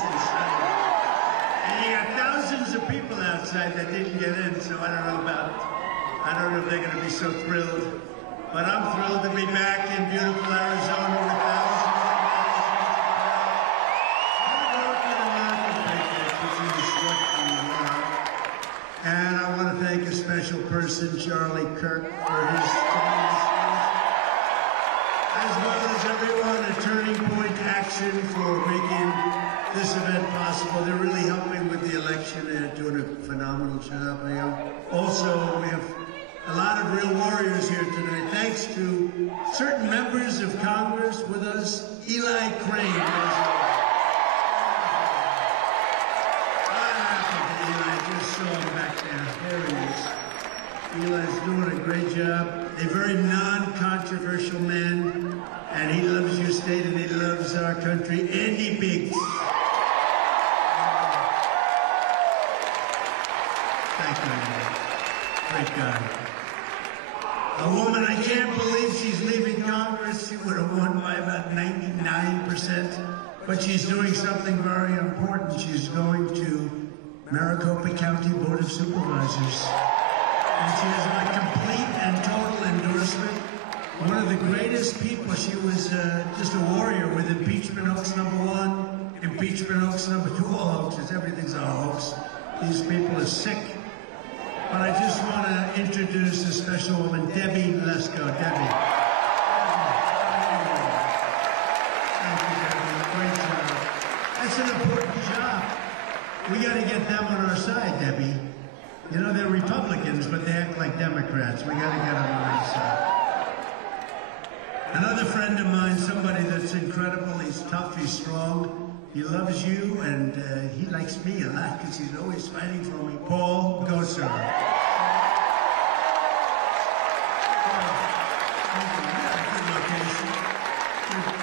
And you got thousands of people outside that didn't get in, so I don't know if they're going to be so thrilled. But I'm thrilled to be back in beautiful Arizona with thousands and thousands. And I want to thank a special person, Charlie Kirk, for his tremendous as well as everyone at Turning Point Action for making this event possible. They're really helping with the election and doing a phenomenal job. Also, we have a lot of real warriors here tonight. Thanks to certain members of Congress with us. Eli Crane. I just saw him back there. There he is. Eli's doing a great job. A very non-controversial man, and he loves your state and he loves our country. Andy Biggs. Thank you, Andy. Great guy. A woman, I can't believe she's leaving Congress. She would have won by about 99%, but she's doing something very important. She's going to Maricopa County Board of Supervisors. And she has my complete and total endorsement. One of the greatest people. She was just a warrior with impeachment hoax #1, impeachment hoax #2, all hoaxes. Everything's a hoax. These people are sick. But I just want to introduce a special woman, Debbie Lesko. Debbie. Thank you, Debbie. Great job. That's an important job. We got to get them on our side, Debbie. You know, they're Republicans, but they act like Democrats. We got to get them on our side. Another friend of mine, somebody that's incredible. He's tough, he's strong. He loves you, and he likes me a lot because he's always fighting for me. Paul Gosar.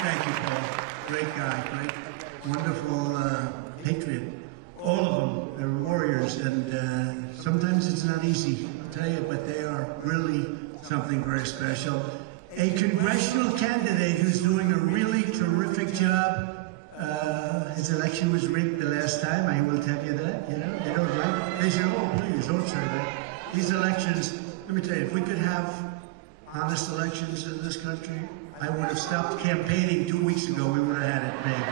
Thank you, Paul. Great guy, great, wonderful patriot. All of them, they're warriors, and sometimes it's not easy, I'll tell you, but they are really something very special. A congressional candidate who's doing a really terrific job. His election was rigged the last time, I will tell you that, you know. They don't like, they say, oh, please, don't say that. These elections, let me tell you, if we could have honest elections in this country, I would have stopped campaigning 2 weeks ago, we would have had it made.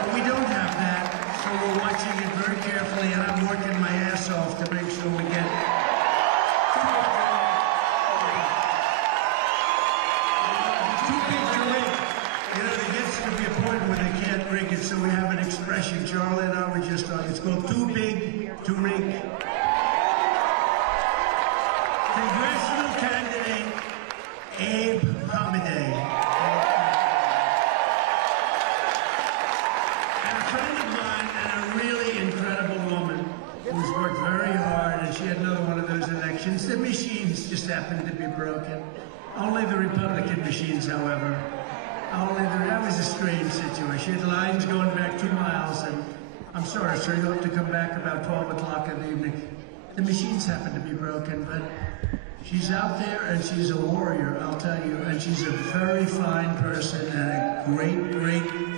But we don't have that. So we're watching it very carefully, and I'm working my ass off to make sure we get too big to rig. You know, there gets to be a point where they can't rig it, so we have an expression. Charlie and I were just on. It's called too big to rig. Congressional candidate Abe Hamadeh. Who's worked very hard, and she had another one of those elections. The machines just happened to be broken. Only the Republican machines, however. That was a strange situation. She had lines going back 2 miles, and I'm sorry, sir, you'll have to come back about 12 o'clock in the evening. The machines happened to be broken, but she's out there, and she's a warrior, I'll tell you, and she's a very fine person, and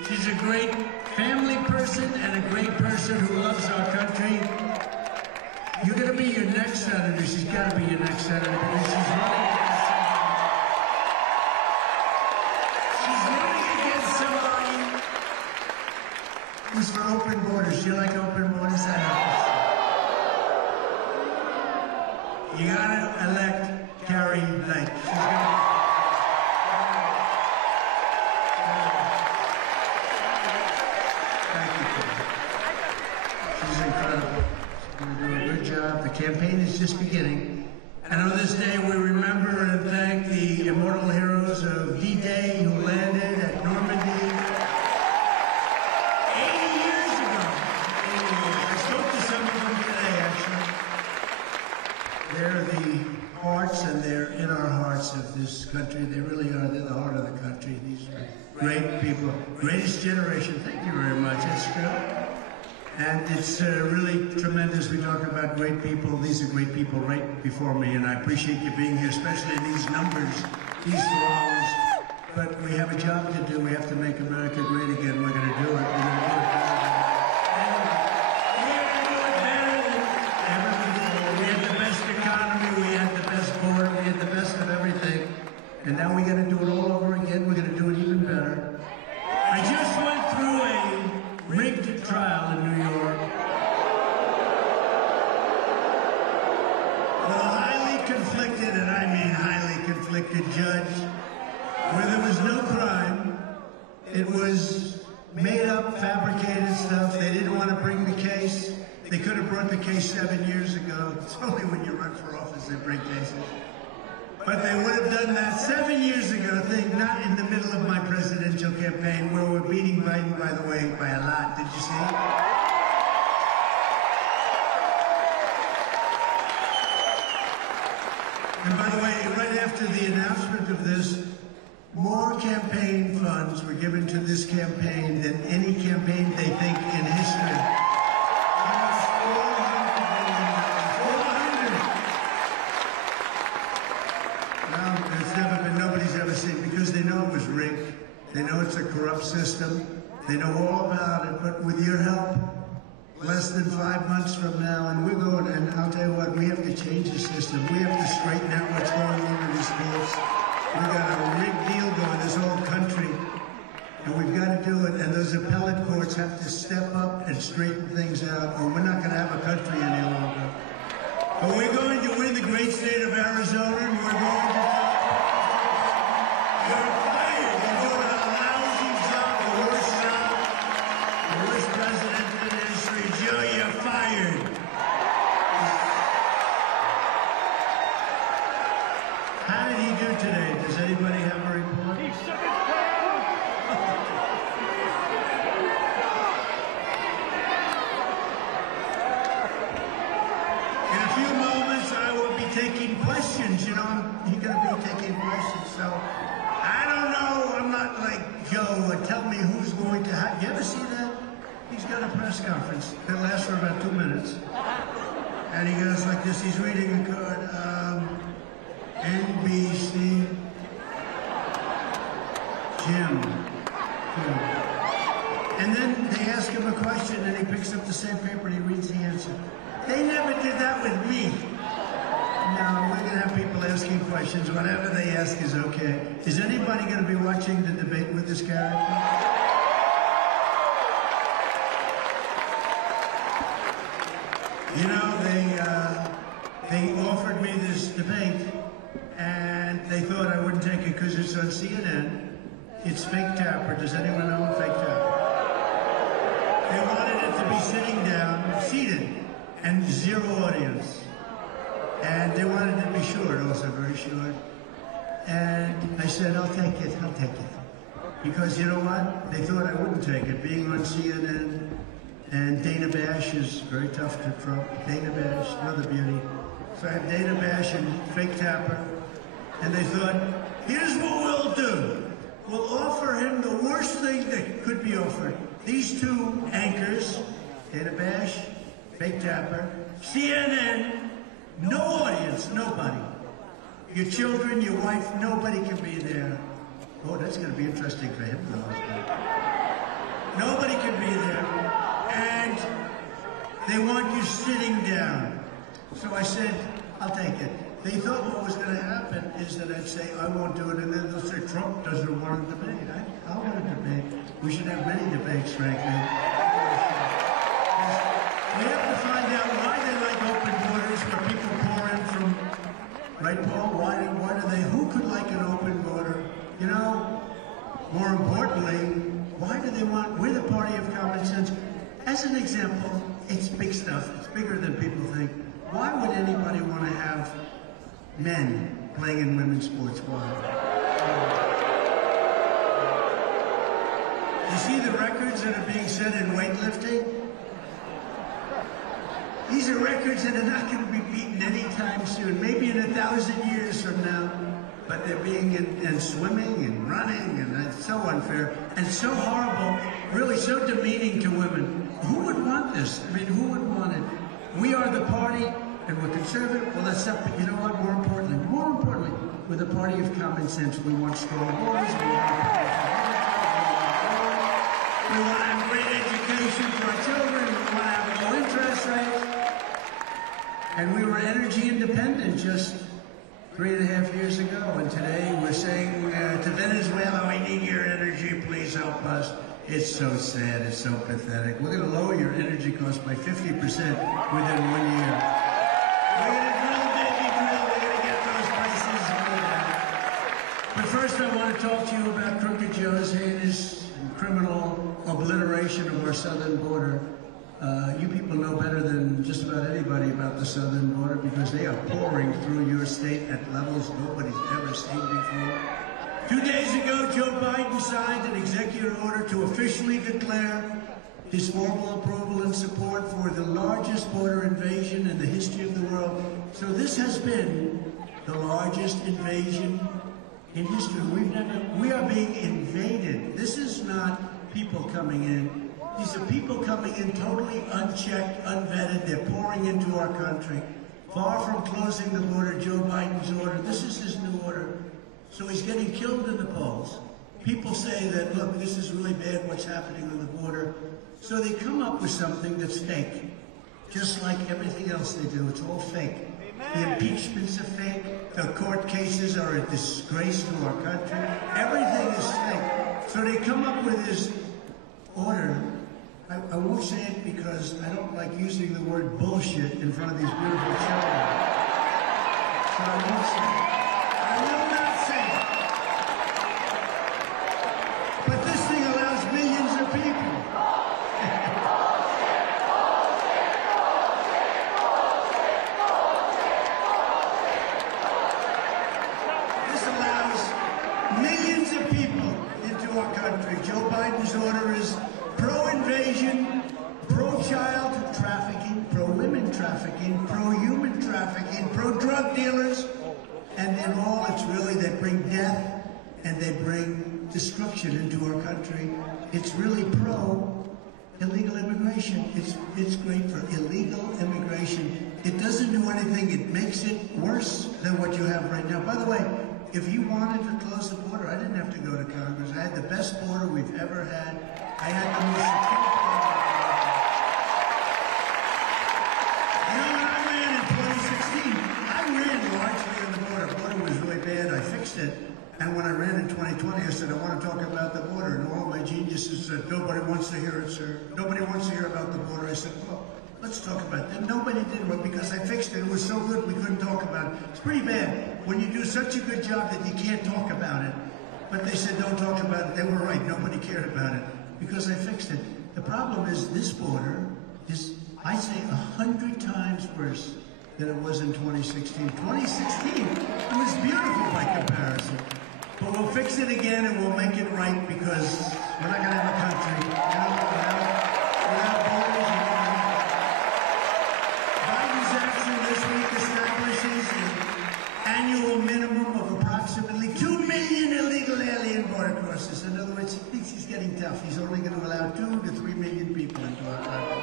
she's a great family person, and a great person who loves our country. You're going to be your next senator. She's got to be your next senator because she's running against somebody who's for open borders. You like open borders? You got to elect Carrie Lake. She's going to the campaign is just beginning. And on this day, we remember and thank the immortal heroes of D-Day who landed at Normandy 80 years ago. 80 years. I spoke to some of them today, actually. They're the hearts, and they're in our hearts of this country. They really are. They're the heart of the country. These are great people. Greatest generation. Thank you very much. That's true. And it's really tremendous. We talk about great people. These are great people right before me, and I appreciate you being here, especially these numbers, these throngs. But we have a job to do. We have to make America great again. We're going to do it. We're going to do it. conflicted judge, where there was no crime. It was made up, fabricated stuff. They didn't want to bring the case. They could have brought the case 7 years ago. It's only when you run for office they bring cases. But they would have done that 7 years ago, not in the middle of my presidential campaign, where we're beating Biden, by the way, by a lot. Did you see? And by the way, right after the announcement of this, more campaign funds were given to this campaign than any campaign they think in history. Almost $400 million. 400. Well, it's never been, nobody's ever seen, because they know it was rigged. They know it's a corrupt system. They know all about it, but with your help, less than 5 months from now, and we're going, and I'll tell you what, we have to change the system. We have to straighten out what's going on in the states. We've got a rigged deal going this whole country, and we've got to do it, and those appellate courts have to step up and straighten things out, or we're not going to have a country any longer. But we're going to win the great state of Arizona, and we're going to... You're fired. You're doing a lousy job, the worst president in history. Joe, you're fired. How did he do today? Does anybody have a report? He shook his pants. In a few moments, I will be taking questions. You know, he's going to be taking questions. So, I don't know. I'm not like Joe. Tell me who's going to have. You ever see that? He's got a press conference that lasts for about 2 minutes. And he goes like this. He's reading a card. NBC, Jim. And then they ask him a question, and he picks up the same paper and he reads the answer. They never did that with me. No, we're going to have people asking questions. Whatever they ask is okay. Is anybody going to be watching the debate with this character? You know, they offered me this debate, and they thought I wouldn't take it because it's on CNN. It's fake Tapper. Does anyone know fake Tapper? They wanted it to be sitting down, seated, and zero audience. And they wanted it to be short, also very short. And I said, I'll take it. Because you know what? They thought I wouldn't take it. Being on CNN, and Dana Bash is very tough to Trump. Dana Bash, another beauty. So I have Dana Bash and fake Tapper. And they thought, here's what we'll do. We'll offer him the worst thing that could be offered. These two anchors, Dana Bash, fake Tapper, CNN, no audience, nobody. Your children, your wife, nobody can be there. Oh, that's going to be interesting for him, though. Nobody can be there. And they want you sitting down. So I said, I'll take it. They thought what was going to happen is that I'd say, I won't do it, and then they'll say, Trump doesn't want a debate. I want a debate. We should have many debates, frankly. We have to find out why they like open borders, where people pour in from, right, Paul? Why do they, who could like an open border? You know, more importantly, why do they want, we're the party of common sense. As an example, it's big stuff. It's bigger than people think. Why would anybody want to have men playing in women's sports? Why? You see the records that are being set in weightlifting? These are records that are not going to be beaten anytime soon, maybe in 1,000 years from now. But they're being in swimming and running, and it's so unfair and so horrible, really so demeaning to women. Who would want this? I mean, who would want it? We are the party, and we're conservative. Well, that's not, but you know what? More importantly, we're the party of common sense. We want strong laws. We want to have great education for our children. We want to have low interest rates. And we were energy independent just 3.5 years ago, and today we're saying to Venezuela, we need your energy, please help us. It's so sad, it's so pathetic. We're going to lower your energy costs by 50% within 1 year. We're going to drill, baby, drill. We're going to get those prices way down. First, I want to talk to you about Crooked Joe's heinous and criminal obliteration of our southern border. You people know better than just about anybody about the southern border because they are pouring through your state at levels nobody's ever seen before. 2 days ago, Joe Biden signed an executive order to officially declare his formal approval and support for the largest border invasion in the history of the world. So this has been the largest invasion in history. We are being invaded. This is not people coming in. These are people coming in totally unchecked, unvetted. They're pouring into our country. Far from closing the border, Joe Biden's order, this is his new order. So he's getting killed in the polls. People say that, look, this is really bad what's happening on the border. So they come up with something that's fake, just like everything else they do. It's all fake. The impeachments are fake. The court cases are a disgrace to our country. Everything is fake. So they come up with this order. I won't say it because I don't like using the word bullshit in front of these beautiful children. So I won't say it. I will not say it. But this thing allows millions of people. This allows millions of people into our country. Joe Biden's order is pro-invasion, pro-child trafficking, pro-women trafficking, pro-human trafficking, pro-drug dealers, and in all, it's really, they bring death and they bring destruction into our country. It's really pro-illegal immigration. It's great for illegal immigration. It doesn't do anything. It makes it worse than what you have right now. By the way, if you wanted to close the border, I didn't have to go to Congress. I had the best border we've ever had. I had the most secure border. You know, when I ran in 2016, I ran largely on the border. The border was really bad. I fixed it. And when I ran in 2020, I said, I want to talk about the border. And all my geniuses said, nobody wants to hear it, sir. Nobody wants to hear about the border. I said, well, let's talk about that. Nobody did one because I fixed it. It was so good we couldn't talk about it. It's pretty bad when you do such a good job that you can't talk about it. But they said, don't talk about it. They were right. Nobody cared about it because I fixed it. The problem is this border is, I say, 100 times worse than it was in 2016. 2016, it was beautiful by comparison. But we'll fix it again and we'll make it right because we're not going to have a country, without borders. Biden's action this week establishes an annual minimum of approximately 2 million illegal alien border crossers. In other words, he thinks he's getting tough. He's only going to allow 2 to 3 million people into our country.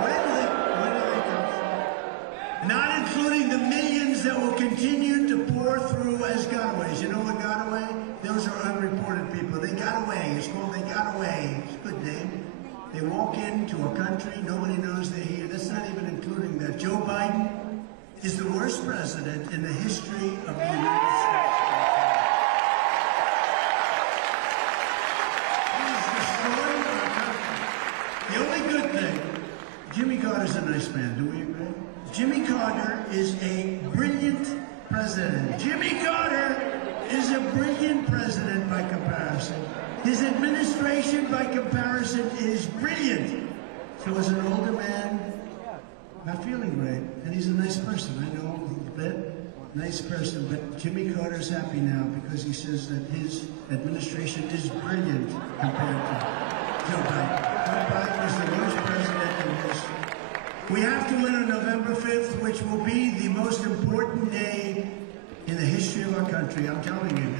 Where do they come from? Not including the millions that will continue to pour through as gotaways. You know what got away? Those are unreported people. They got away. It's called They Got Away. It's a good name. They walk into a country, nobody knows they're here. That's not even including that. Joe Biden is the worst president in the history of the United States. He's destroying our country. The only good thing, Jimmy Carter's a nice man, do we agree? Jimmy Carter is a brilliant president. Jimmy Carter is a brilliant president by comparison. His administration, by comparison, is brilliant. So as an older man, not feeling great, and he's a nice person. I know he's a bit nice person, but Jimmy Carter's happy now because he says that his administration is brilliant compared to Joe Biden. Joe Biden is the worst president in history. We have to win on November 5th, which will be the most important day in the history of our country. I'm telling you. In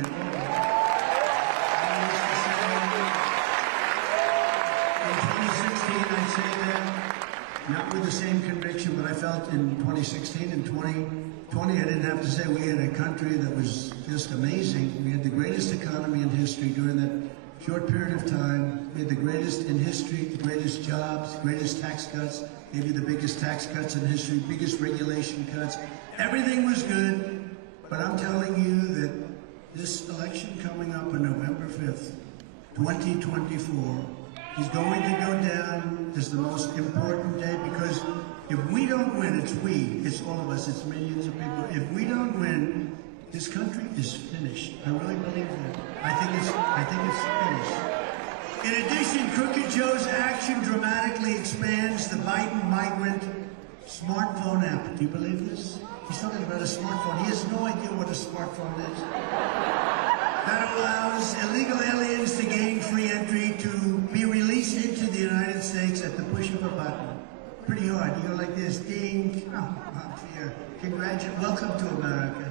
2016, I'd say that, not with the same conviction, but I felt in 2016 and 2020, I didn't have to say we had a country that was just amazing. We had the greatest economy in history during that short period of time. We had the greatest in history, the greatest jobs, greatest tax cuts, maybe the biggest tax cuts in history, biggest regulation cuts. Everything was good, but I'm telling you that this election coming up on November 5th, 2024, is going to go down as the most important day because if we don't win, it's we, it's all of us, it's millions of people. If we don't win, This country is finished. I really believe that. I think it's finished. In addition, Crooked Joe's action dramatically expands the Biden migrant smartphone app. Do you believe this? He's talking about a smartphone. He has no idea what a smartphone is. That allows illegal aliens to gain free entry to be released into the United States at the push of a button. Pretty hard. You go like this, ding. Oh, up here. Congratulations. Welcome to America.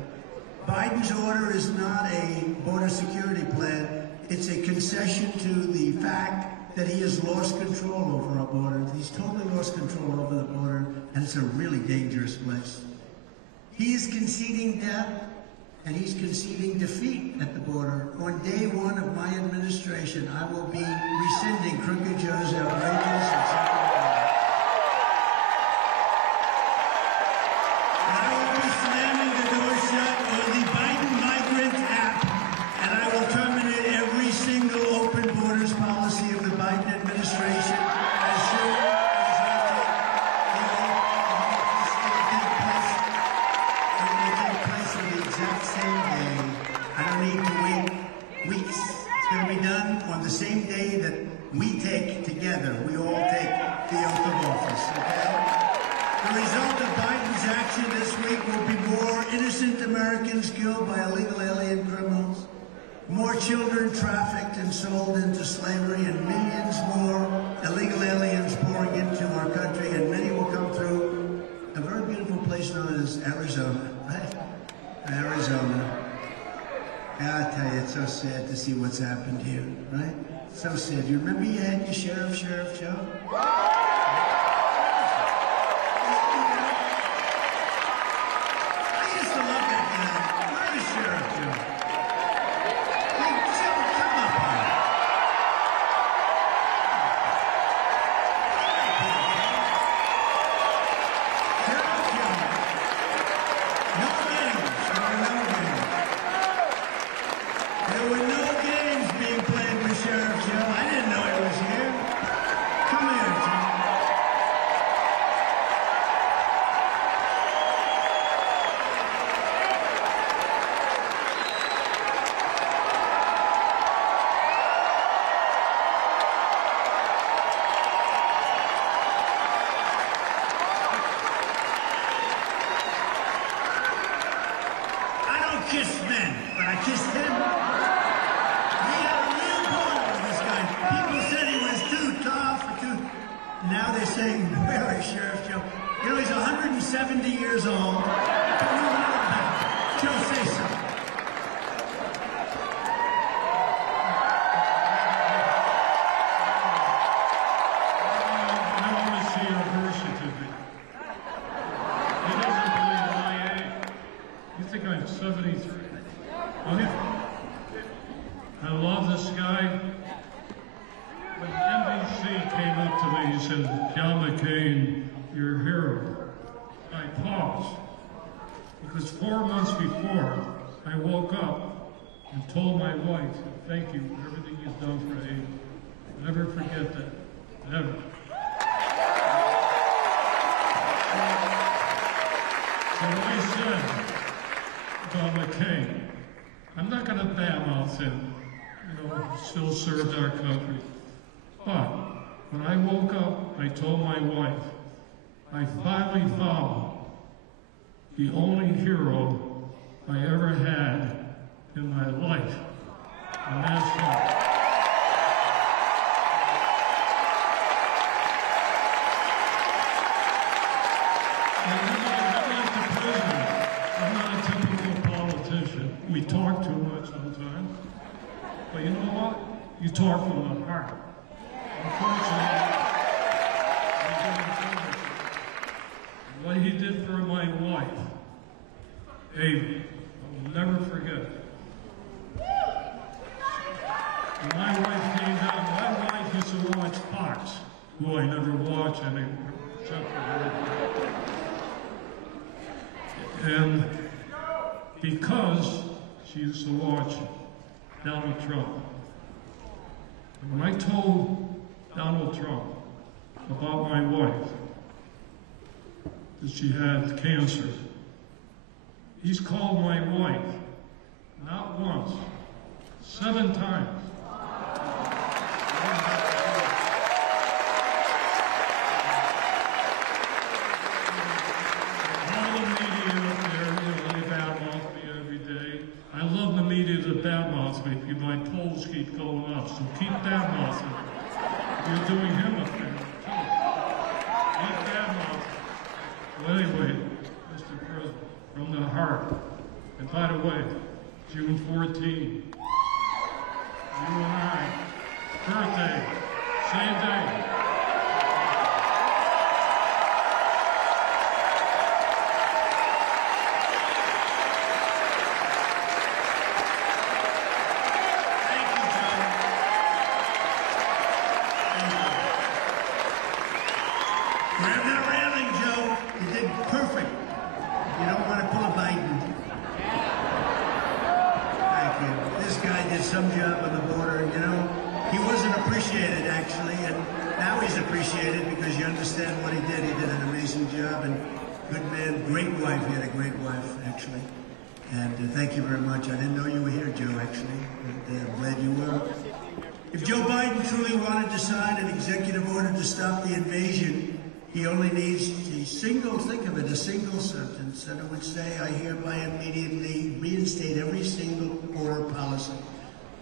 Biden's order is not a border security plan. It's a concession to the fact that he has lost control over our border. He's totally lost control over the border, and it's a really dangerous place. He is conceding death, and he's conceding defeat at the border. On day one of my administration, I will be rescinding Crooked Joe's outrageous and simple order. I will be slamming the door shut on the Biden migrant app, and I will terminate every single open borders policy of the Biden administration as soon as I take the oath. It will take place on the exact same day. I don't need to wait weeks. It's going to be done on the same day that we take together. We all take the oath of office, okay? The result of Biden's action this week will be more innocent Americans killed by illegal alien criminals, more children trafficked and sold into slavery, and millions more illegal aliens pouring into our country, and many will come through a very beautiful place known as Arizona, right? Arizona. I tell you, it's so sad to see what's happened here, right? So sad. You remember you had your Sheriff Joe? Kiss men, but I kissed him. He had a real bond with this guy. People said he was too tough, Now they're saying, where is Sheriff Joe? You know, he's 170 years old. Joe, say something. I want to see your birth certificate. He doesn't believe my age. You think I'm 73? Oh, yeah. I love this guy. When NBC came up to me and said, John McCain, you're a hero, I paused. Because 4 months before, I woke up and told my wife, thank you for everything you've done for Abe. Never forget that. Never. So I said, John McCain, I'm not going to badmouth him, still served our country. But when I woke up, I told my wife, I finally found the only hero I ever had in my life, and that's him. I'm not a typical politician. We talk too much sometimes. But you know what? You talk from the heart. Unfortunately, what he did for my wife, Abe, I will never forget. When my wife came down, my wife used to watch Fox, who I never watch anymore, except for her. And because she used to watch Donald Trump, and when I told Donald Trump about my wife, that she had cancer, he's called my wife not once, 7 times. All the media up there, they badmouth me every day. I love the media that badmouths me because my polls keep going up. So keep badmouthing. You're doing him a favor, too. Keep badmouthing. Well, anyway, Mr. President, from the heart. And by the way, June 14, you and I, birthday, same day. Thank you, Joe. Thank you. Grab that railing, Joe. You did perfect. You don't want to pull a Biden. Thank you. This guy did some job on the border. You know, he wasn't appreciated, actually, and now he's appreciated because you understand what he did. He did an amazing job, and good man, great wife. He had a great wife, actually. And thank you very much. I didn't know you were here, Joe, actually. And I'm glad you were. If Joe Biden truly wanted to sign an executive order to stop the invasion, he only needs a single, think of it, a single sentence, and it would say, I hereby immediately reinstate every single border policy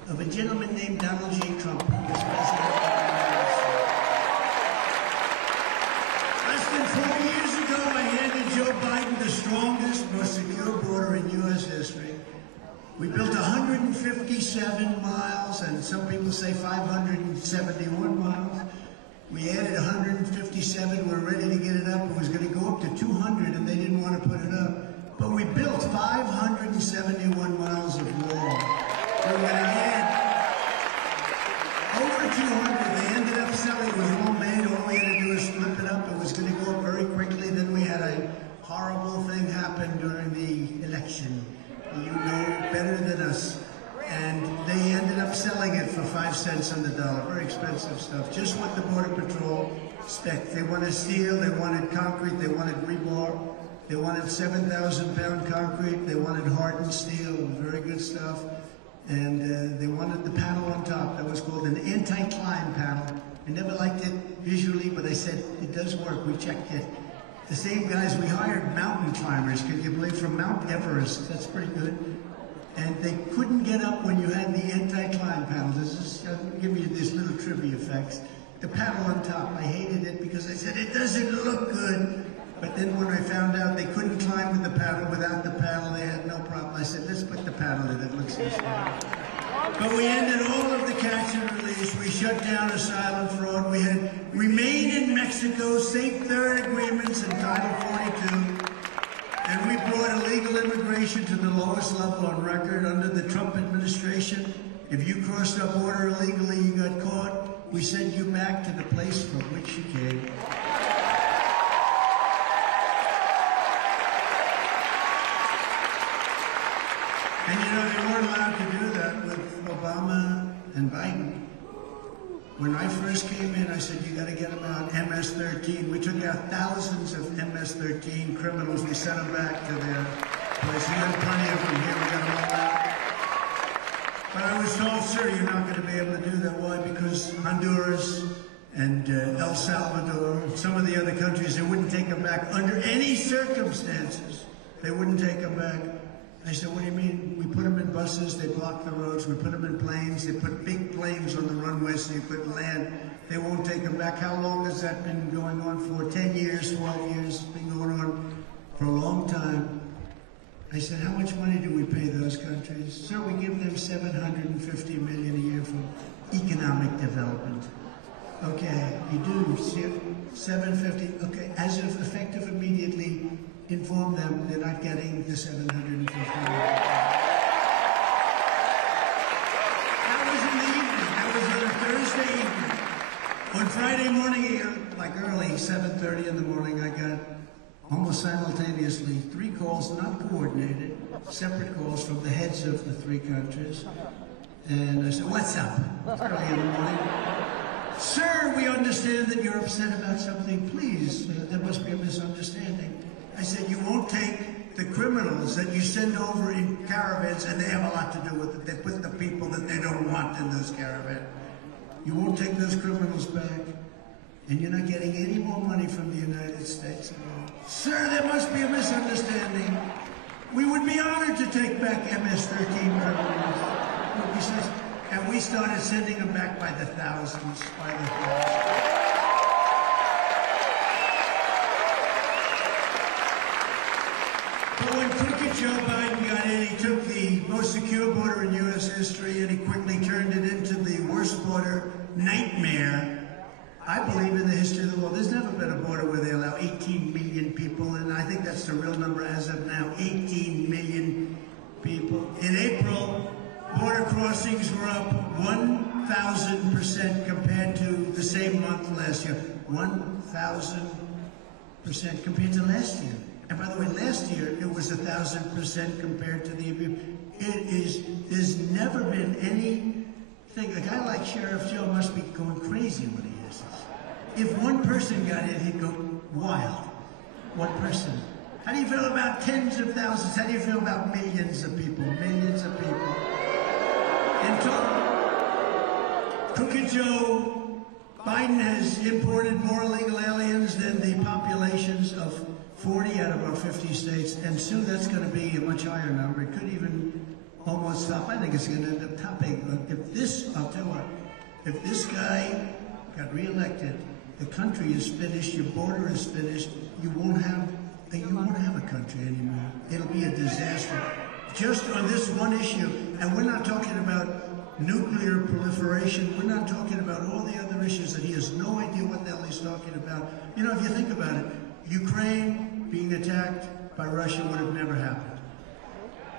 of a gentleman named Donald J. Trump, who was president of the United States. Less than 4 years ago, I handed Joe Biden the strongest, most secure border in U.S. history. We built 157 miles, and some people say 571 miles. We added 157. We're ready to get it up. It was going to go up to 200, and they didn't want to put it up. But we built 571 miles of wall. We were going to add over 200. They ended up selling. It was all made. All we had to do was flip it up. It was going to go up very quickly. Then we had a horrible thing happen during the election. You know better than us. And they ended up selling it for 5 cents on the dollar. Very expensive stuff. Just what the Border Patrol expect. They wanted steel, they wanted concrete, they wanted rebar, they wanted 7,000-pound concrete, they wanted hardened steel, very good stuff. And they wanted the panel on top. That was called an anti-climb panel. I never liked it visually, but I said, it does work. We checked it. The same guys, we hired mountain climbers, can you believe, from Mount Everest. That's pretty good. And they couldn't get up when you had the anti-climb panel. I'll give you this little trivia facts. The panel on top, I hated it because I said, it doesn't look good. But then when I found out they couldn't climb with the panel, without the panel, they had no problem. I said, let's put the panel in, it looks this way. But we ended all of the catch and release. We shut down asylum fraud. We had remain in Mexico, safe third agreements in Title 42. And we brought illegal immigration to the lowest level on record under the Trump administration. If you crossed our border illegally, you got caught, we sent you back to the place from which you came. And you know, they weren't allowed to do that with Obama and Biden. When I first came in, I said, you got to get them out MS-13. We took out thousands of MS-13 criminals. We sent them back to their place. We had plenty of them here. We got them all out. But I was told, sir, you're not going to be able to do that. Why? Because Honduras and El Salvador, some of the other countries, they wouldn't take them back under any circumstances. They wouldn't take them back. I said, what do you mean? We put them in buses, they block the roads, we put them in planes, they put big planes on the runway so you couldn't land. They won't take them back. How long has that been going on for? 10 years, 12 years? It's been going on for a long time. I said, how much money do we pay those countries? Sir, we give them $750 million a year for economic development. Okay, you do, 750, okay, as of effective immediately, inform them they're not getting the $750 million. That was in the evening. That was on a Thursday evening. On Friday morning, like early, 7:30 in the morning, I got almost simultaneously 3 calls, not coordinated, separate calls from the heads of the 3 countries. And I said, what's up? It's early in the morning. Sir, we understand that you're upset about something. Please, there must be a misunderstanding. I said, you won't take the criminals that you send over in caravans, and they have a lot to do with it. They put the people that they don't want in those caravans. You won't take those criminals back, and you're not getting any more money from the United States. Sir, there must be a misunderstanding. We would be honored to take back MS-13 criminals. And we started sending them back by the thousands, But when Crooked Joe Biden got in, he took the most secure border in U.S. history and he quickly turned it into the worst border nightmare, I believe, in the history of the world. There's never been a border where they allow 18 million people, and I think that's the real number as of now, 18 million people. In April, border crossings were up 1,000% compared to the same month last year. 1,000% compared to last year. And by the way, last year it was 1,000% compared to the. There's never been anything. A guy like Sheriff Joe must be going crazy when he hears this. If one person got in, he'd go wild. One person. How do you feel about tens of thousands? How do you feel about millions of people? Millions of people. In total, Crooked Joe Biden has imported more illegal aliens than the populations of 40 out of our 50 states, and soon that's going to be a much higher number. It could even almost top. I think it's going to end up topping. If this, I'll tell you what, if this guy got reelected, the country is finished, your border is finished, you won't have a country anymore. It'll be a disaster. Just on this one issue, and we're not talking about nuclear proliferation, we're not talking about all the other issues that he has no idea what the hell he's talking about. You know, if you think about it, Ukraine being attacked by Russia would have never happened.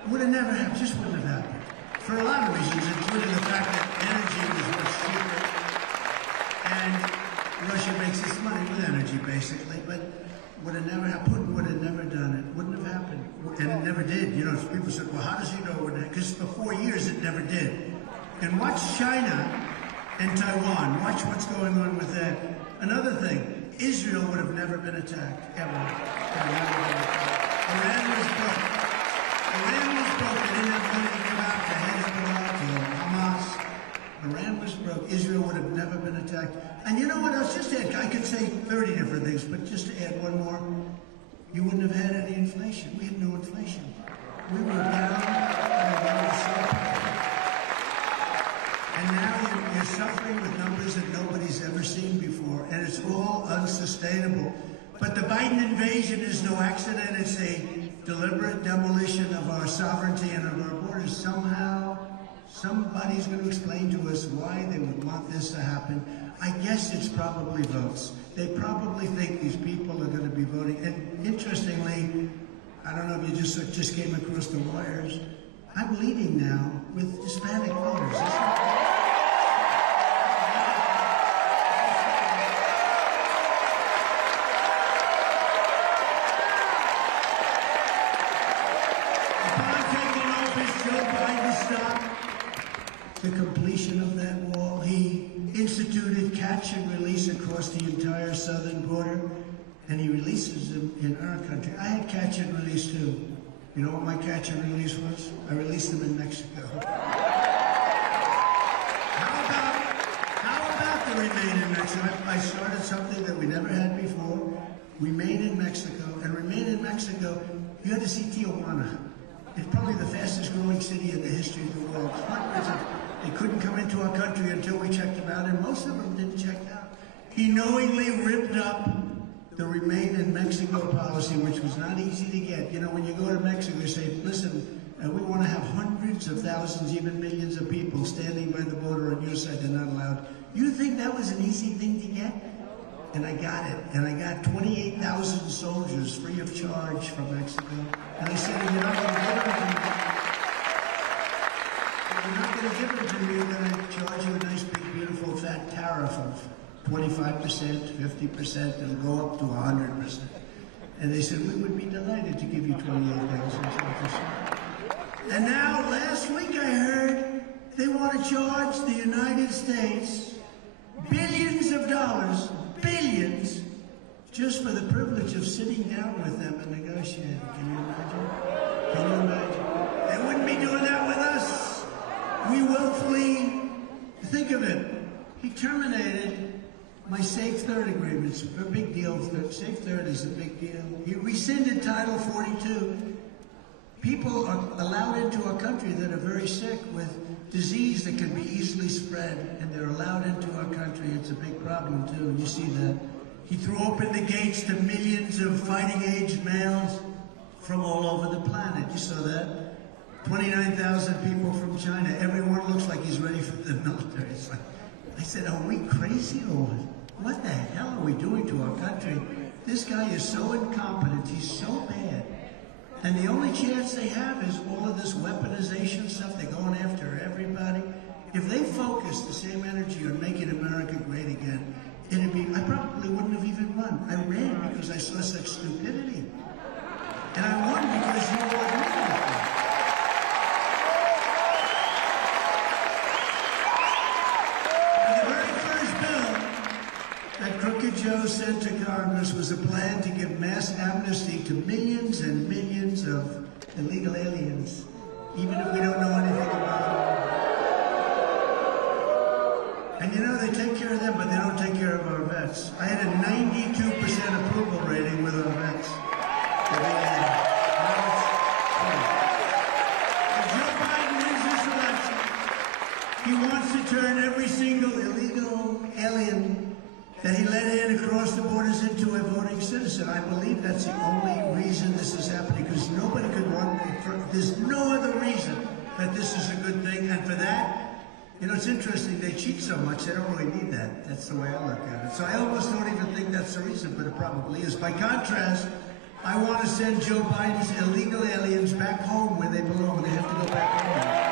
Would have never happened, just wouldn't have happened. For a lot of reasons, including the fact that energy was much cheaper, and Russia makes its money with energy, basically, but would have never happened. Putin would have never done it. Wouldn't have happened. And it never did. You know, people said, well, how does he know it would have? Because for 4 years it never did. And watch China and Taiwan. Watch what's going on with that. Another thing, Israel would have never been attacked, ever. Iran was broke. Iran was broke. They didn't have money to come out to Hezbollah, to Hamas. Iran was broke. Israel would have never been attacked. And you know what else? Just add, I could say 30 different things, but just to add one more, you wouldn't have had any inflation. We had no inflation. We were down, and now you're suffering with numbers that nobody's ever seen before, and it's all unsustainable. But the Biden invasion is no accident. It's a deliberate demolition of our sovereignty and of our borders. Somehow, somebody's going to explain to us why they would want this to happen. I guess it's probably votes. They probably think these people are going to be voting. And interestingly, I don't know if you just came across the wires, I'm leading now with Hispanic voters. The completion of that wall. He instituted catch and release across the entire southern border, and he releases them in our country. I had catch and release too. You know what my catch and release was? I released them in Mexico. How about the Remain in Mexico? I started something that we never had before. Remain in Mexico. And Remain in Mexico, you had to see Tijuana. It's probably the fastest growing city in the history of the world. They couldn't come into our country until we checked them out, and most of them didn't check out. He knowingly ripped up the Remain in Mexico policy, which was not easy to get. You know, when you go to Mexico, they say, listen, we want to have hundreds of thousands, even millions of people standing by the border on your side. They're not allowed. You think that was an easy thing to get? And I got it. And I got 28,000 soldiers free of charge from Mexico. And I said, you're not going to give them to me. You're not going to give them to me. You're going to charge you a nice, big, beautiful, fat tariff of 25%, 50%, it'll go up to 100%. And they said, we would be delighted to give you 28,000 soldiers. And now, last week I heard they want to charge the United States billions of dollars, billions, just for the privilege of sitting down with them and negotiating. Can you imagine? Can you imagine? They wouldn't be doing that with us. We willfully, think of it, he terminated my Safe Third agreements. A big deal. Safe Third is a big deal. He rescinded Title 42. People are allowed into our country that are very sick with disease that can be easily spread, and they're allowed into our country. It's a big problem, too. You see that. He threw open the gates to millions of fighting-age males from all over the planet. You saw that? 29,000 people from China. Everyone looks like he's ready for the military. It's like, I said, are we crazy or what? What the hell are we doing to our country? This guy is so incompetent. He's so bad. And the only chance they have is all of this weaponization stuff. They're going after everybody. If they focus the same energy on making America great again, it'd be, I probably wouldn't have even run. I ran because I saw such stupidity. And I won because you all agreed with me. Joe sent to Congress was a plan to give mass amnesty to millions and millions of illegal aliens, even if we don't know anything about them. And you know, they take care of them, but they don't take care of our vets. I had a 92% approval rating with our vets. If Joe Biden wins this election, he wants to turn every single illegal alien that he let in across the borders into a voting citizen. I believe that's the only reason this is happening, because nobody could want, there's no other reason that this is a good thing. And for that, you know, it's interesting, they cheat so much, they don't really need that. That's the way I look at it. So I almost don't even think that's the reason, but it probably is. By contrast, I want to send Joe Biden's illegal aliens back home where they belong. They have to go back home.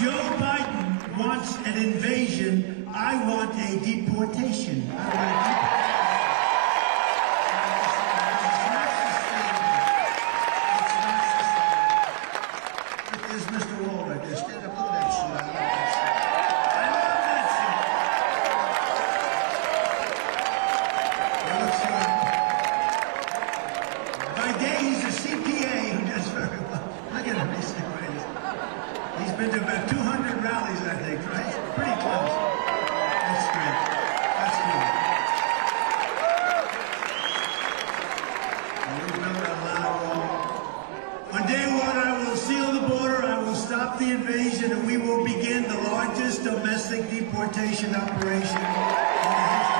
Joe Biden wants an invasion. I want a deportation. I want a deportation. It's not sustainable. Look, there's Mr. Wall right there. Stand up. Look at that shit. I love that shit. It looks by day, he's a CPA who does very well. Look at him. He's the greatest. He's been to about 200 rallies, I think, right? Pretty close. That's good. That's good. We've built a lot of wall. On day one, I will seal the border, I will stop the invasion, and we will begin the largest domestic deportation operation in the history.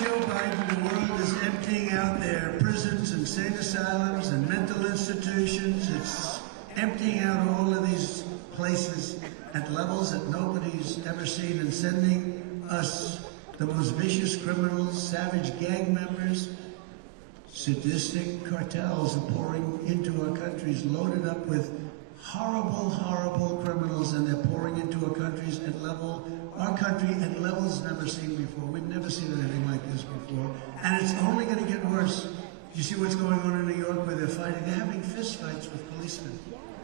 Joe Biden, the world is emptying out their prisons and sane asylums and mental institutions. It's emptying out all of these places at levels that nobody's ever seen, and sending us the most vicious criminals, savage gang members, sadistic cartels are pouring into our countries, loaded up with horrible, horrible criminals, and they're pouring into our countries at our country at levels never seen before. We've never seen anything like this before. And it's only going to get worse. You see what's going on in New York where they're fighting? They're having fist fights with policemen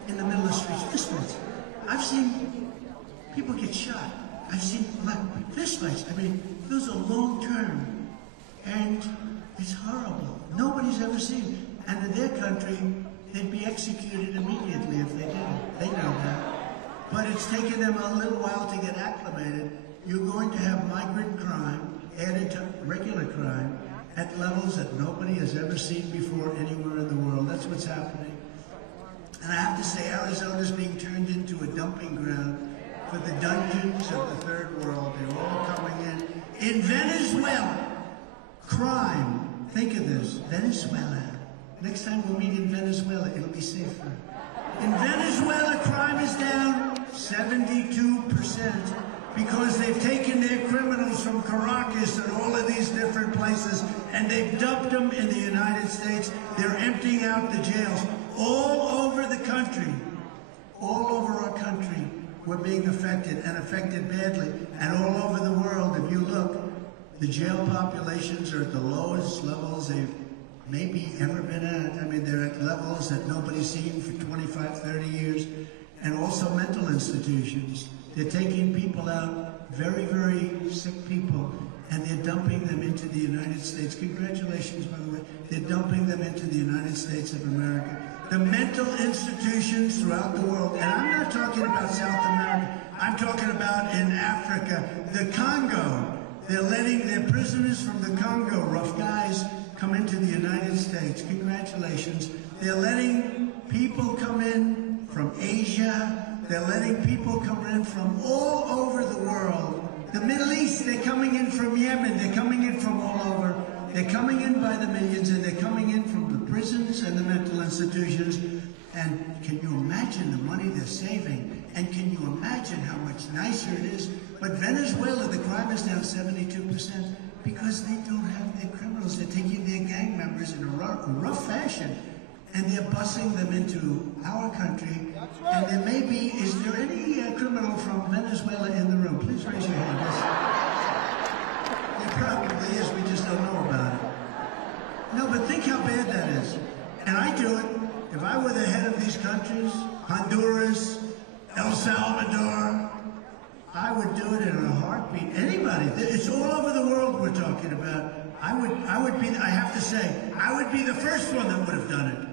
in the middle of the streets. Fist fights. I've seen people get shot. I've seen fist fights. I mean, those are long term. And it's horrible. Nobody's ever seen. And in their country, they'd be executed immediately if they did. They know that. But it's taken them a little while to get acclimated. You're going to have migrant crime added to regular crime at levels that nobody has ever seen before anywhere in the world. That's what's happening. And I have to say, Arizona's being turned into a dumping ground for the dungeons of the third world. They're all coming in. In Venezuela, crime, think of this, Venezuela. Next time we'll meet in Venezuela, it'll be safer. In Venezuela, crime is down 72% because they've taken their criminals from Caracas and all of these different places and they've dumped them in the United States. They're emptying out the jails all over the country. All over our country, we're being affected, and affected badly. And all over the world, if you look, The jail populations are at the lowest levels they've maybe ever been at. I mean, they're at levels that nobody's seen for 25, 30 years. And also mental institutions. They're taking people out, very, very sick people, and they're dumping them into the United States. Congratulations, by the way. They're dumping them into the United States of America. The mental institutions throughout the world, and I'm not talking about South America, I'm talking about in Africa, the Congo. They're letting their prisoners from the Congo, rough guys, come into the United States. Congratulations. They're letting people come in from Asia. They're letting people come in from all over the world. The Middle East, they're coming in from Yemen. They're coming in from all over. They're coming in by the millions, and they're coming in from the prisons and the mental institutions. And can you imagine the money they're saving? And can you imagine how much nicer it is? But Venezuela, the crime is down 72% because they don't have their criminals. They're taking their gang members in a rough fashion, and they're busing them into our country. And there may be, is there any criminal from Venezuela in the room? Please raise your hand. Yes. There probably is, we just don't know about it. No, but think how bad that is. And I do it. If I were the head of these countries, Honduras, El Salvador, I would do it in a heartbeat. Anybody, it's all over the world we're talking about. I would be, I have to say, I would be the first one that would have done it.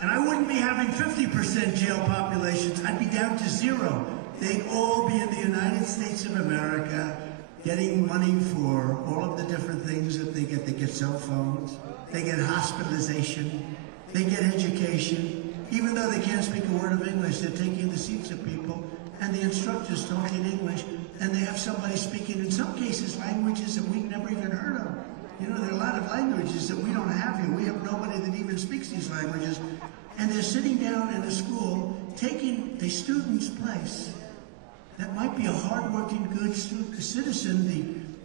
And I wouldn't be having 50% jail populations. I'd be down to 0. They'd all be in the United States of America, getting money for all of the different things that they get. They get cell phones, they get hospitalization, they get education. Even though they can't speak a word of English, they're taking the seats of people, and the instructors talking English, and they have somebody speaking, in some cases, languages that we've never even heard of. You know, there are a lot of languages that we don't have here. We have nobody that even speaks these languages. And they're sitting down in a school, taking the student's place. That might be a hardworking, good citizen,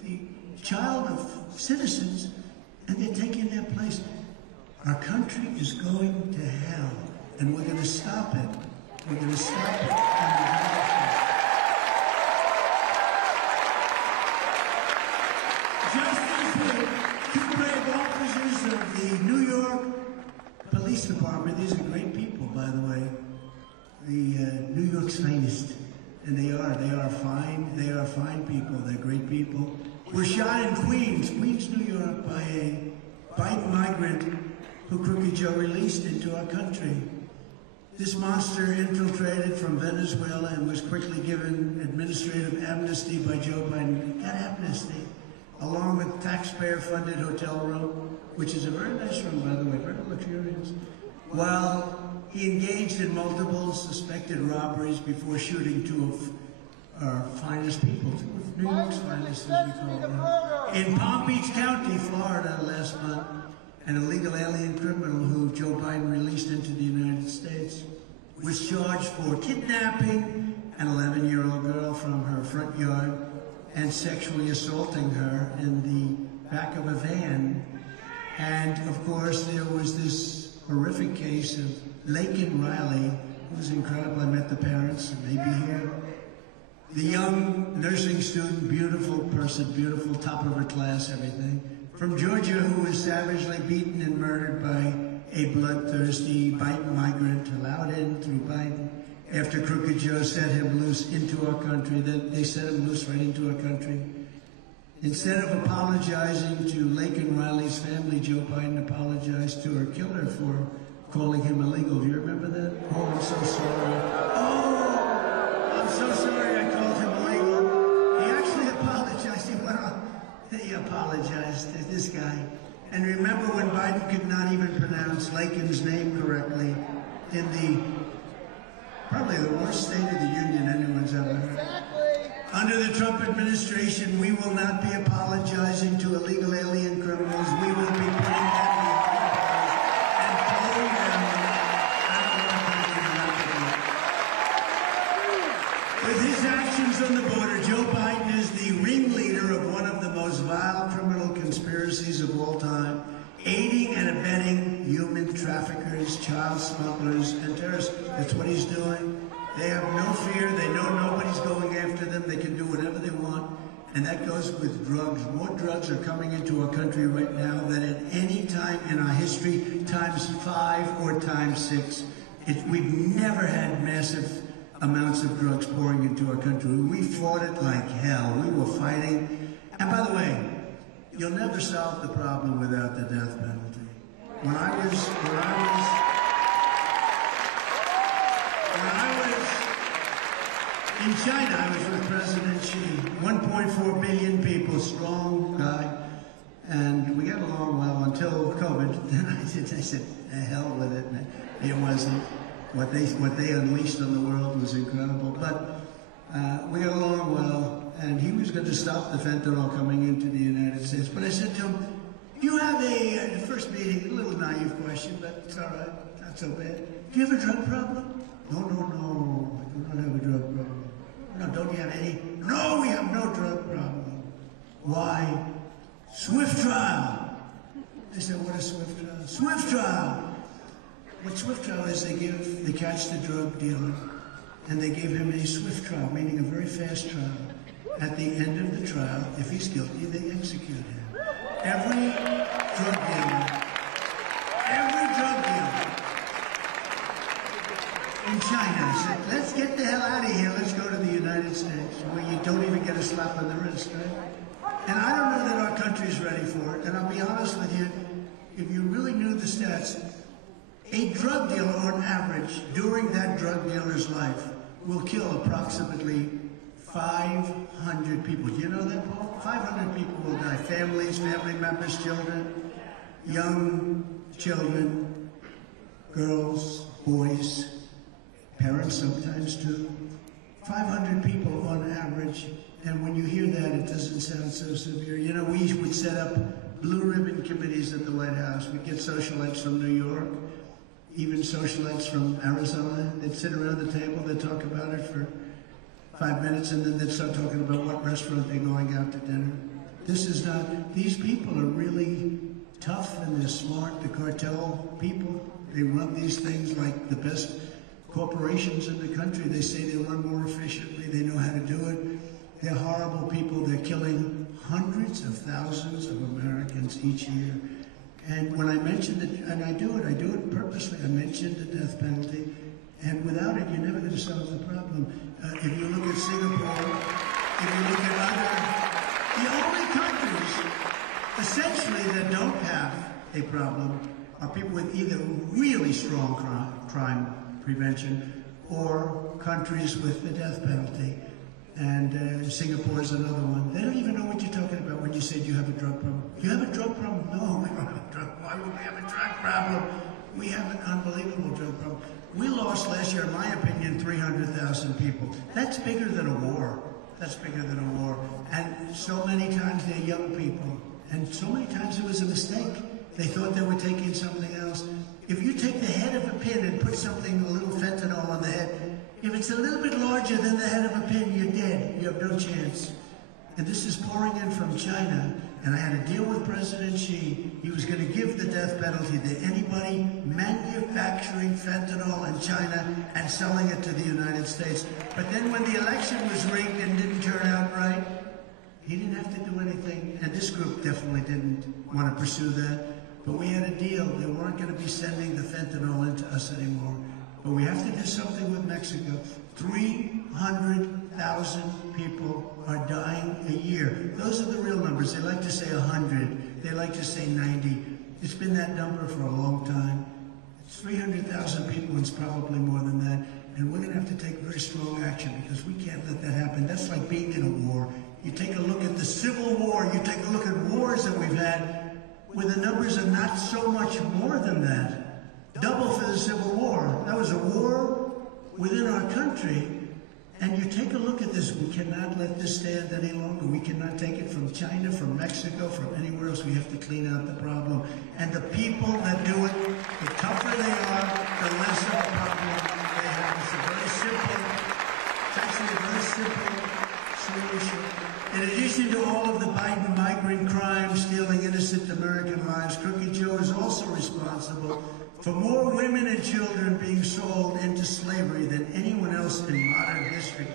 the child of citizens, and they're taking their place. Our country is going to hell, and we're going to stop it. We're going to stop it. Just this week, 2 brave officers of the New York Police Department, these are great people, by the way, the New York's finest, and they are fine people, they're great people, were shot in Queens, New York, by a Biden migrant who Crooked Joe released into our country. This monster infiltrated from Venezuela and was quickly given administrative amnesty by Joe Biden. He got amnesty, along with taxpayer-funded hotel room, which is a very nice room, by the way, very luxurious, while he engaged in multiple suspected robberies before shooting 2 of our finest people, 2 of New York's finest, as we call them. In Palm Beach County, Florida, last month, an illegal alien criminal who Joe Biden released into the United States was charged for kidnapping an 11-year-old girl from her front yard and sexually assaulting her in the back of a van. And of course, there was this horrific case of Laken Riley. It was incredible. I met the parents, and they'd be here. The young nursing student, beautiful person, beautiful, top of her class, everything, from Georgia, who was savagely beaten and murdered by a bloodthirsty Biden migrant, allowed in through Biden, after Crooked Joe set him loose into our country. They set him loose right into our country. Instead of apologizing to Laken Riley's family, Joe Biden apologized to her killer for calling him illegal. Do you remember that? Oh, I'm so sorry. Oh, I'm so sorry I called him illegal. He actually apologized. He apologized to this guy. And remember when Biden could not even pronounce Laken's name correctly in the probably the worst State of the Union anyone's ever heard. Under the Trump administration, we will not be apologizing to illegal alien criminals. We will be putting them and pulling them out of our country. With his actions on the border, Joe Biden is the ringleader of one of the most vile criminal conspiracies of all time, aiding and abetting human traffickers, child smugglers, and terrorists. That's what he's doing. They have no fear. They know nobody's going after them. They can do whatever they want. And that goes with drugs. More drugs are coming into our country right now than at any time in our history, times 5 or times 6. We've never had massive amounts of drugs pouring into our country. We fought it like hell. We were fighting. And by the way, you'll never solve the problem without the death penalty. When I was in China, I was with President Xi, 1.4 billion people, strong guy, and we got along well until COVID. Then I said, the hell with it. It wasn't. What they unleashed on the world was incredible. But we got along well, and he was going to stop the fentanyl coming into the United States. But I said to him, you have the first meeting, a little naive question, but it's all right, not so bad. Do you have a drug problem? No, I do not have a drug problem. No, don't you have any? No, we have no drug problem. Why? Swift trial. I said, what is Swift trial? Swift trial. What Swift trial is, they catch the drug dealer, and they give him a swift trial, meaning a very fast trial. At the end of the trial, if he's guilty, they execute him. Every drug dealer in China said, let's get the hell out of here, let's go to the United States, where you don't even get a slap on the wrist, right? And I don't know that our country's ready for it, and I'll be honest with you, if you really knew the stats, a drug dealer, on average, during that drug dealer's life, will kill approximately 500 people. Do you know that, Paul? 500 people will die. Families, family members, children, young children, girls, boys, parents sometimes too. 500 people on average. And when you hear that, it doesn't sound so severe. You know, we would set up blue ribbon committees at the White House. We'd get socialites from New York, even socialites from Arizona. They'd sit around the table, they'd talk about it for 5 minutes, and then they'd start talking about what restaurant they're going out to dinner. These people are really tough and they're smart. The cartel people, they run these things like the best corporations in the country. They say they run more efficiently, they know how to do it. They're horrible people. They're killing hundreds of thousands of Americans each year. And when I mentioned it, and I do it purposely, I mentioned the death penalty, and without it, you're never going to solve the problem. If you look at Singapore, if you look at the only countries, essentially, that don't have a problem are people with either really strong crime prevention or countries with the death penalty. And Singapore is another one. They don't even know what you're talking about when you say, do you have a drug problem? You have a drug problem? No, we don't have a drug problem. Why would we have a drug problem? We have an unbelievable drug problem. We lost last year, in my opinion, 300,000 people. That's bigger than a war. That's bigger than a war. And so many times they're young people. And so many times it was a mistake. They thought they were taking something else. If you take the head of a pin and put something, a little fentanyl on the head, if it's a little bit larger than the head of a pin, you're dead. You have no chance. And this is pouring in from China. And I had a deal with President Xi. He was going to give the death penalty to anybody manufacturing fentanyl in China and selling it to the United States. But then when the election was rigged and didn't turn out right, he didn't have to do anything. And this group definitely didn't want to pursue that. But we had a deal. They weren't going to be sending the fentanyl into us anymore. But we have to do something with Mexico. 300,000 people are dying a year. Those are the real numbers. They like to say 100. They like to say 90. It's been that number for a long time. It's 300,000 people, and it's probably more than that. And we're going to have to take very strong action because we can't let that happen. That's like being in a war. You take a look at the Civil War. You take a look at wars that we've had where the numbers are not so much more than that. Double for the Civil War. That was a war within our country. And you take a look at this. We cannot let this stand any longer. We cannot take it from China, from Mexico, from anywhere else. We have to clean out the problem. And the people that do it, the tougher they are, the less of a problem they have. It's a very simple, it's actually a very simple solution. In addition to all of the Biden migrant crimes stealing innocent American lives, Crooked Joe is also responsible for more women and children being sold into slavery than anyone else in modern history.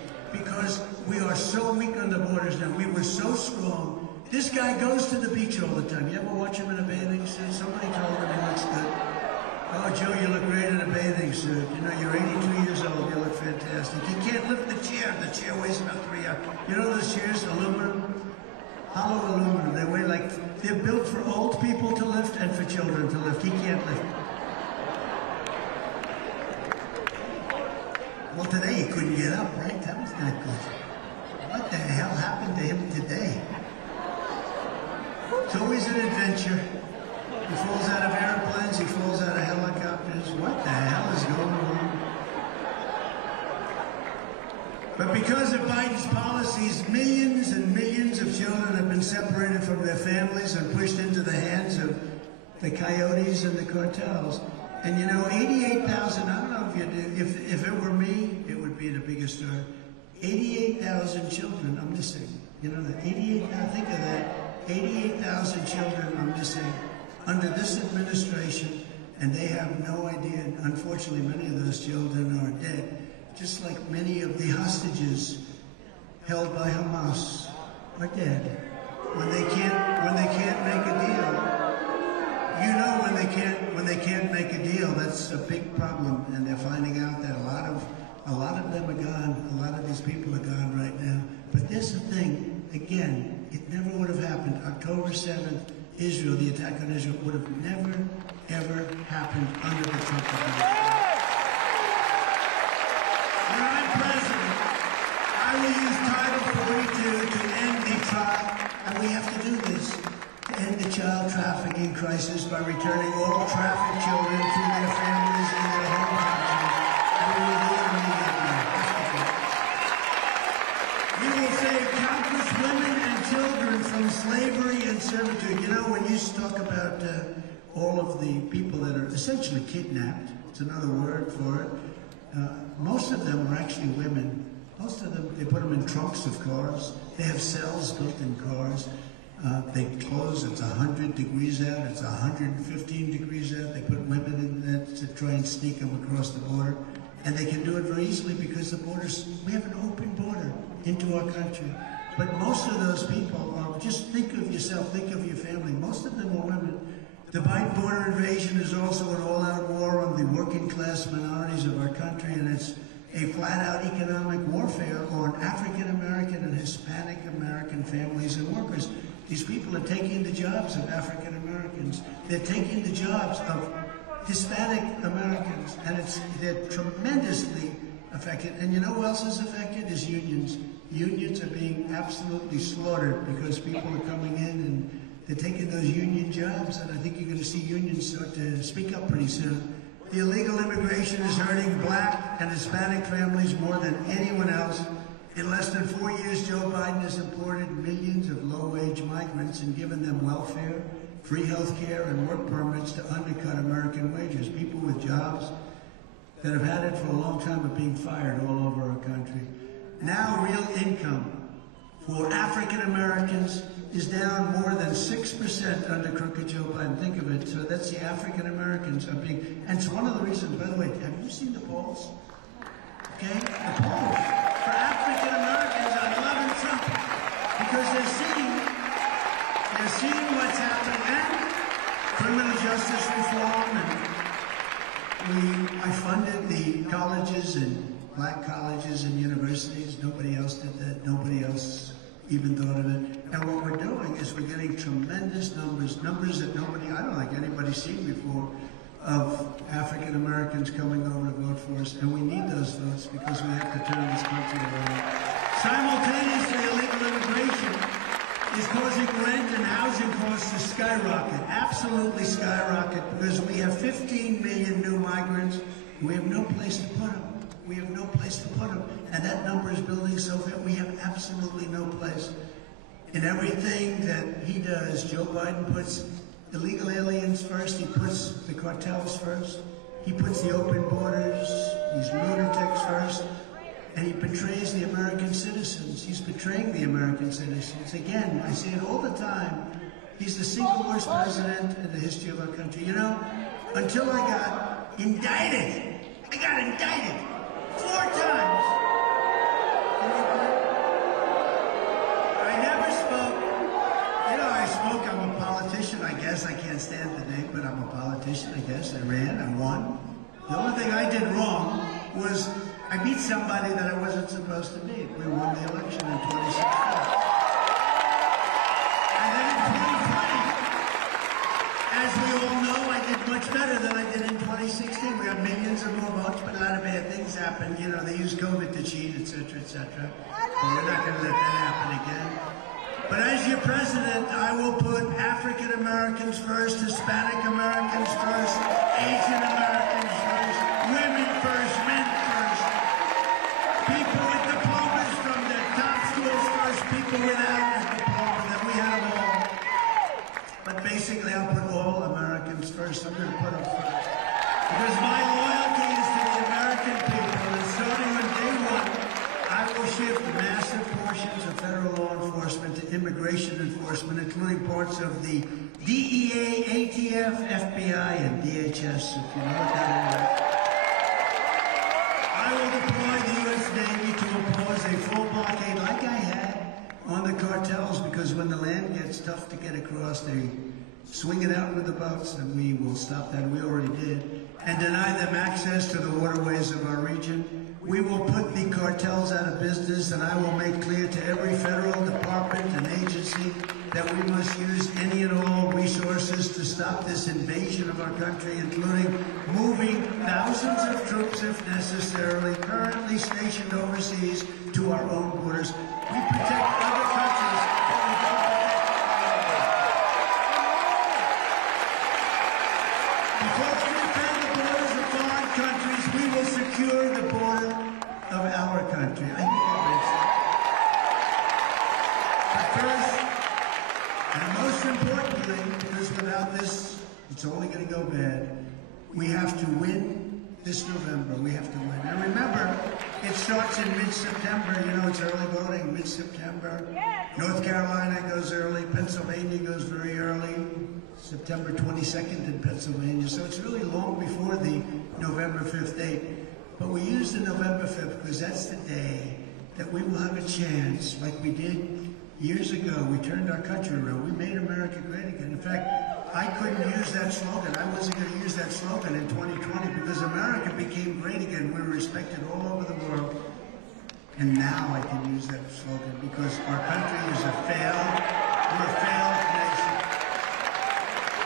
because we are so weak on the borders now. We were so strong. This guy goes to the beach all the time. You ever watch him in a bathing suit? Somebody told him he looks good. Oh, Joe, you look great in a bathing suit. You know, you're 82 years old. You look fantastic. He can't lift the chair. The chair weighs about 3 hours. You know those chairs, aluminum? Hollow aluminum. They weigh like, they're built for old people to lift and for children to lift. He can't lift. Well, today he couldn't get up, right? That was not good. What the hell happened to him today? It's always an adventure. He falls out of airplanes, he falls out of helicopters. What the hell is going on? But because of Biden's policies, millions and millions of children have been separated from their families and pushed into the hands of the coyotes and the cartels. And you know, 88,000, I don't know if you do, if it were me, it would be the biggest story. 88,000 children are missing. You know that, 88, now think of that. 88,000 children are missing under this administration, and they have no idea. Unfortunately, many of those children are dead, just like many of the hostages held by Hamas are dead. When they can't make a deal, you know, when they can't make a deal, that's a big problem, and they're finding out that a lot of them are gone. A lot of these people are gone right now. But there's the thing, again, it never would have happened. October 7th, Israel, the attack on Israel, would have never, ever happened under the Trump administration. When I'm president, I will use Title 42 to end the trial, and we have to do this, to end the child trafficking crisis by returning all trafficked children to their families in their home countries. And we will do it immediately. You will save countless women and children from slavery and servitude. You know, when you talk about all of the people that are essentially kidnapped, it's another word for it, most of them are actually women. Most of them, they put them in trunks of cars. They have cells built in cars. They close, it's 100 degrees out, it's 115 degrees out. They put women in there to try and sneak them across the border. And they can do it very easily because the borders, we have an open border into our country. But most of those people are, just think of yourself, think of your family. Most of them are women. The Biden border invasion is also an all-out war on the working class minorities of our country, and it's a flat-out economic warfare on African American and Hispanic American families and workers. These people are taking the jobs of African Americans. They're taking the jobs of Hispanic Americans, and they're tremendously affected. And you know who else is affected? Is unions. Unions are being absolutely slaughtered because people are coming in and they're taking those union jobs, and I think you're going to see unions start to speak up pretty soon. The illegal immigration is hurting black and Hispanic families more than anyone else. In less than 4 years, Joe Biden has imported millions of low-wage migrants and given them welfare, free health care, and work permits to undercut American wages. People with jobs that have had it for a long time are being fired all over our country. Now real income for African Americans is down more than 6% under crooked Joe Biden. Think of it. So that's the African Americans are being, and it's one of the reasons, by the way, have you seen the polls? Okay? The polls for African Americans are loving Trump because they're seeing what's happening, and criminal justice reform, and I funded the colleges and black colleges and universities. Nobody else did that. Nobody else even thought of it. And what we're doing is we're getting tremendous numbers that nobody, I don't think anybody's seen before, of African Americans coming over to vote for us. And we need those votes because we have to turn this country around. Simultaneously, illegal immigration is causing rent and housing costs to skyrocket, absolutely skyrocket, because we have 15 million new migrants. We have no place to put them. We have no place to put them. And that number is building so fast. We have absolutely no place. In everything that he does, Joe Biden puts illegal aliens first. He puts the cartels first. He puts the open borders, these lunatics first. And he betrays the American citizens. He's betraying the American citizens. Again, I say it all the time. He's the single worst president in the history of our country. You know, until I got indicted. I got indicted 4 times. guess I can't stand the name, but I'm a politician, I guess. I ran, I won. The only thing I did wrong was I beat somebody that I wasn't supposed to beat. We won the election in 2016. And then in 2020, as we all know, I did much better than I did in 2016. We got millions of more votes, but a lot of bad things happened. You know, they used COVID to cheat, etc., etc. But we're not going to let that happen again. But as your president, I will put African Americans first, Hispanic Americans first, Asian Americans first, women first, men first, people with diplomas from the top schools first, people without a diploma, that we have all. But basically, I'll put all Americans first. I'm going to put them first. Because my loyalty is to the American people, and starting on day one, I will shift massive portions of federal law enforcement to immigration enforcement, including parts of the DEA, ATF, FBI, and DHS, if you know what that is. I will deploy the U.S. Navy to oppose a full blockade like I had on the cartels, because when the land gets tough to get across, they swing it out with the boats, and we will stop that. We already did. And deny them access to the waterways of our region. We will put the cartels out of business, and I will make clear to every federal department and agency that we must use any and all resources to stop this invasion of our country, including moving thousands of troops, if necessarily, currently stationed overseas to our own borders. We protect other countries, but we don't protect because we defend the borders of foreign countries, we will secure the border of our country. I think that makes sense. But first, and most importantly, because without this, it's only going to go bad, we have to win this November. We have to win. And remember, it starts in mid-September. You know, it's early voting, mid-September. North Carolina goes early. Pennsylvania goes very early. September 22nd in Pennsylvania. So it's really long before the November 5th date. But we use the November 5th because that's the day that we will have a chance, like we did years ago. We turned our country around. We made America great again. In fact, I couldn't use that slogan. I wasn't going to use that slogan in 2020 because America became great again. We were respected all over the world. And now I can use that slogan because our country is a failed, we're a failed nation.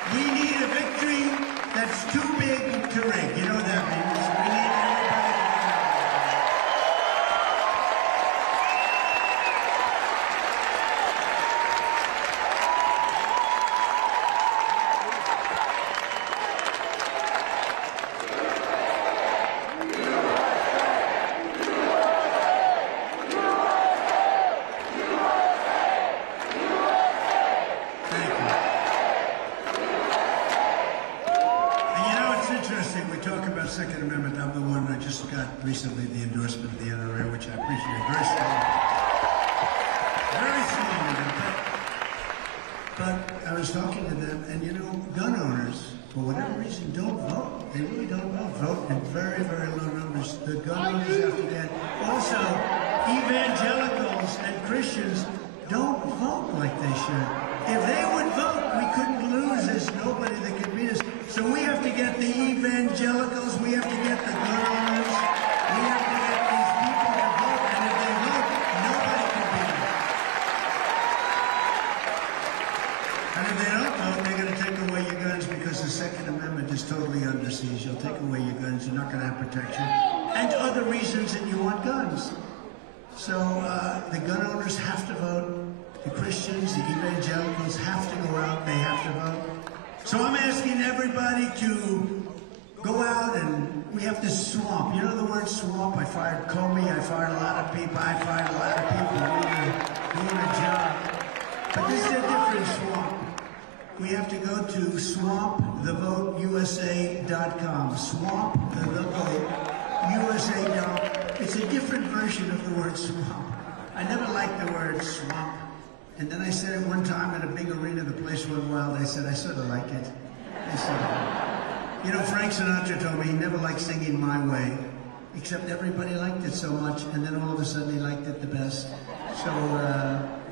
We need a victory that's too big to rig. You know what that means? We need everybody. Second Amendment, I'm the one I just got recently the endorsement of the NRA, which I appreciate very strongly. Very strongly. But I was talking to them, and you know, gun owners, for whatever reason, don't vote. They really don't vote. Vote in very, very low numbers. The gun owners have to get. Also, evangelicals and Christians don't vote like they should. If they would vote, we couldn't lose. There's nobody that could beat us. So we have to get the evangelicals, we have to get the gun owners, we have to get these people to vote, and if they vote, nobody can beat them. And if they don't vote, they're going to take away your guns because the Second Amendment is totally under siege. They'll take away your guns, you're not going to have protection. And other reasons that you want guns. So the gun owners have to vote. The Christians, the evangelicals have to go out, they have to vote. So I'm asking everybody to go out and we have to swamp. You know the word swamp? I fired Comey, I fired a lot of people, I fired a lot of people doing a job. But this is a different swamp. We have to go to swampthevoteusa.com. Swampthevoteusa.com. It's a different version of the word swamp. I never liked the word swamp. And then I said it one time at a big arena, the place went wild. I said, I sort of like it. I said, you know, Frank Sinatra told me he never liked singing My Way, except everybody liked it so much, and then all of a sudden he liked it the best. So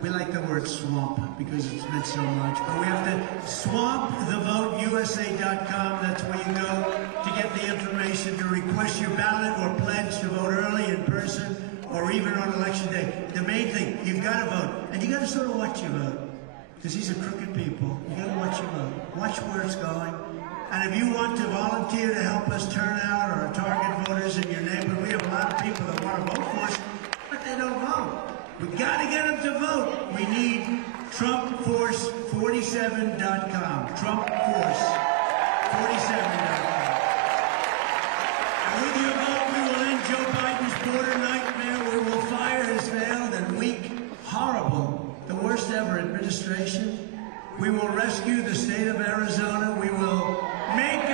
we like the word swamp because it's meant so much. But we have to swamp the voterusa.com. That's where you go to get the information to request your ballot or pledge to vote early in person or even on election day. The main thing, you've got to vote. And you got to sort of watch your vote. Because these are crooked people. You got to watch your vote. Watch where it's going. And if you want to volunteer to help us turn out or target voters in your neighborhood, we have a lot of people that want to vote for us, but they don't vote. We got to get them to vote. We need TrumpForce47.com. TrumpForce47.com. And with your vote, we will end Joe Biden's border nightmare. We will fire his failed and weak, horrible, the worst ever administration. We will rescue the state of Arizona. We will make